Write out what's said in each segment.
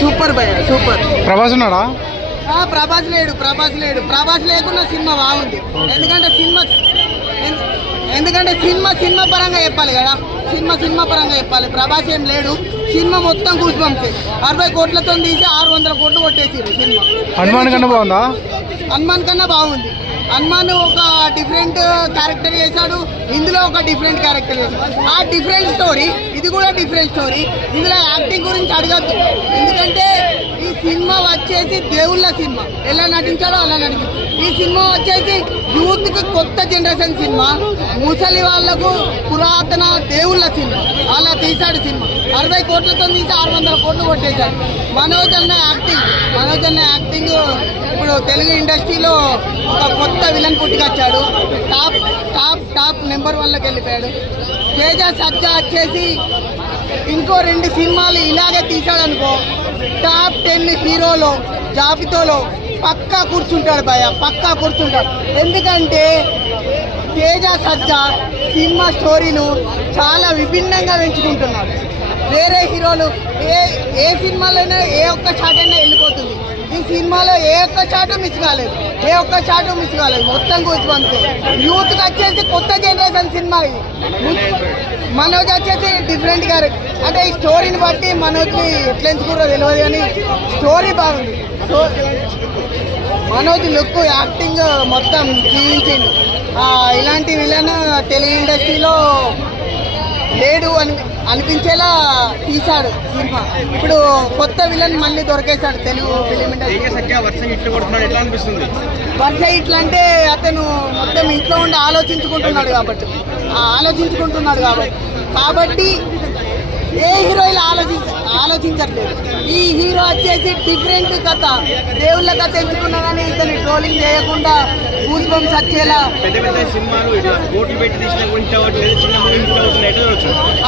Super భయ super. Prabhas ఉన్నాడా? ప్రభాస్ లేడు ప్రభాస్ లేడు. ప్రభాస్ లేకుండా సినిమా బాగుంది. ఎందుకంటే సినిమా ఎందుకంటే సినిమా సినిమా పరంగా చెప్పాలి కదా. సినిమా సినిమా పరంగా చెప్పాలి. ప్రభాస్ ఏం లేడు. సినిమా మొత్తం కూర్చుంది అరవై కోట్లతో తీసి ఆరు వందల కోట్లు కొట్టేసిరు సినిమా. హనుమాన్ కన్నా బాగుందా? హనుమాన్ కన్నా బాగుంది. హనుమాన్ ఒక డిఫరెంట్ క్యారెక్టర్ చేశాడు. ఇందులో ఒక డిఫరెంట్ క్యారెక్టర్ చేశాడు. ఆ డిఫరెంట్ స్టోరీ ఇది కూడా డిఫరెంట్ స్టోరీ ఇందులో యాక్టింగ్ గురించి అడగద్దు. ఎందుకంటే సినిమా వచ్చేసి దేవుళ్ళ సినిమా. ఎలా నటించాడో అలా నటించాడు ఈ సినిమా వచ్చేసి యూత్కి కొత్త జనరేషన్ సినిమా. ముసలి వాళ్ళకు పురాతన దేవుళ్ళ సినిమా. అలా తీశాడు సినిమా. అరవై కోట్లతో తీసి ఆరు వందల కోట్లు కొట్టేశాడు. మనోజ్ అన్న యాక్టింగ్. మనోజ్ అన్న యాక్టింగ్ ఇప్పుడు తెలుగు ఇండస్ట్రీలో ఒక కొత్త విలన్ పుట్టుకొచ్చాడు. టాప్ టాప్ టాప్ నెంబర్ వన్లోకి వెళ్ళిపోయాడు. తేజ సజ్జా వచ్చేసి ఇంకో రెండు సినిమాలు ఇలాగే తీశాడు అనుకో టాప్ టెన్ హీరోలో జాబితాలో పక్కా కూర్చుంటాడు భయ పక్కా కూర్చుంటాడు. ఎందుకంటే తేజ సజ్జా సినిమా స్టోరీను చాలా విభిన్నంగా పెంచుకుంటున్నాడు. వేరే హీరోలు ఏ ఏ సినిమాలోనే ఏ ఒక్క షాట్ అయినా వెళ్ళిపోతుంది. ఈ సినిమాలో ఏ ఒక్క షాటు మిస్ కాలేదు. ఏ ఒక్క షాటు మిస్ కాలేదు. మొత్తం కూర్చుంటే యూత్కి వచ్చేసి కొత్త జనరేషన్ సినిమా ఇది. మనోజ్ వచ్చేసి డిఫరెంట్ గారు. అంటే ఈ స్టోరీని బట్టి మనోజ్ని ఎట్లా ఎంచుకున్నారో తెలియదు కానీ స్టోరీ బాగుంది. స్టో- మనోజ్ లుక్ యాక్టింగ్ మొత్తం జీవించిండు ఇలాంటి విలన్ తెలుగు ఇండస్ట్రీలో లేడు అని అనిపించేలా తీశాడు సినిమా. ఇప్పుడు కొత్త విలన్ మళ్ళీ దొరికేశాడు తెలుగు ఫిలిం ఇండస్ట్రీ వర్షం ఇట్లు అంటే అతను మొత్తం ఇంట్లో ఉండి ఆలోచించుకుంటున్నాడు కాబట్టి. ఆ, ఆలోచించుకుంటున్నాడు కాబట్టి. కాబట్టి ఏ హీరో ఇలా ఆలోచించ ఆలోచించట్లేదు. ఈ హీరో వచ్చేసి డిఫరెంట్ కథ. దేవుళ్ళ కథ ఎంచుకున్నా కానీ ఇతని ట్రోలింగ్ చేయకుండా గూస్ బంప్స్ వచ్చేలా పెద్ద పెద్ద సినిమాలు కోట్లు పెట్టి తీసిన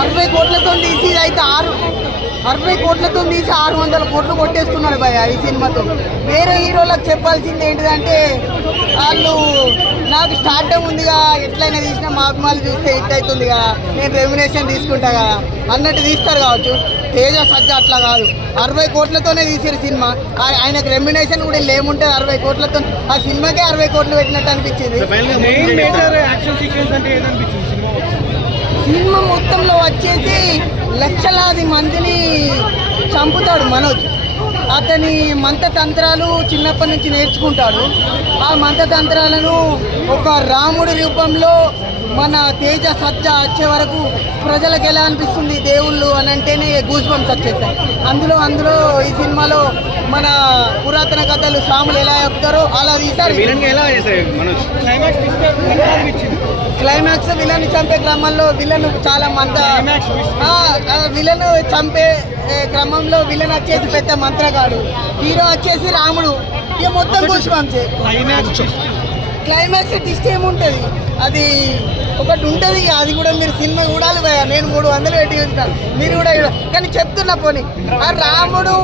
అరవై కోట్లతో తీసి అయితే ఆరు అరవై కోట్లతో తీసి ఆరు వందల కోట్లు కొట్టేస్తున్నాడు భయ ఈ సినిమాతో. వేరే హీరోలకు చెప్పాల్సింది ఏంటిదంటే వాళ్ళు నాకు స్టార్ట్ ఉందిగా ఎట్లయినా తీసినా మా అభిమానులు చూస్తే హిట్ అవుతుందిగా నేను రెమ్యునేషన్ తీసుకుంటా కదా. అన్నట్టు తీస్తారు కావచ్చు. తేజ సజ్జ అట్లా కాదు. అరవై కోట్లతోనే తీసారు సినిమా. ఆయనకు రెమ్యునేషన్ కూడా ఏముంటుంది అరవై కోట్లతో ఆ సినిమాకే అరవై కోట్లు పెట్టినట్టు అనిపించింది. మేజర్ యాక్షన్ సీక్వెన్స్ అంటే ఏదనిపించింది సినిమా సినిమా మొత్తంలో వచ్చేసి లక్షలాది మందిని చంపుతాడు మనోజ్. అతని మంత్రతంత్రాలు చిన్నప్పటి నుంచి నేర్చుకుంటాడు. ఆ మంత్రతంత్రాలను ఒక రాముడి రూపంలో మన తేజ సజ్జ వచ్చే వరకు ప్రజలకు ఎలా అనిపిస్తుంది దేవుళ్ళు అని అంటేనే గూస్ బంప్స్ వచ్చేసాయి. అందులో అందులో ఈ సినిమాలో మన పురాతన కథలు స్వాములు ఎలా చెప్తారో అలా తీశారు. క్లైమాక్స్ విలన్ చంపే క్రమంలో విలన్ చాలా మంద ఆ విలన్ చంపే క్రమంలో విలన్ వచ్చేసి పెద్ద మంత్రగాడు. హీరో వచ్చేసి రాముడు. ఇక మొత్తం కూర్చోంచే క్లైమాక్స్ క్లైమాక్స్ ట్విస్ట్ ఏముంటుంది? అది ఒకటి ఉంటుంది అది కూడా మీరు సినిమా చూడాలి భయ నేను మూడు వందలు పెట్టి చూస్తాను మీరు కూడా. కానీ చెప్తున్నా పోనీ ఆ రాముడు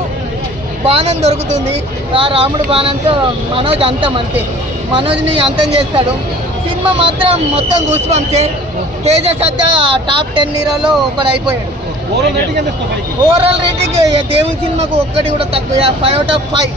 బాణం దొరుకుతుంది. ఆ రాముడు బాణంతో మనోజ్ అంతం అంతే. మనోజ్ని అంతం చేస్తాడు. సినిమా మాత్రం మొత్తం కూసుపంచే తేజ సజ్జ టాప్ టెన్ హీరోలో ఒకడు అయిపోయాడు. ఓవరాల్ రేటింగ్ దేవుని సినిమాకు ఒక్కటి కూడా తక్కువ ఫైవ్ అవుట్ ఆఫ్ ఫైవ్.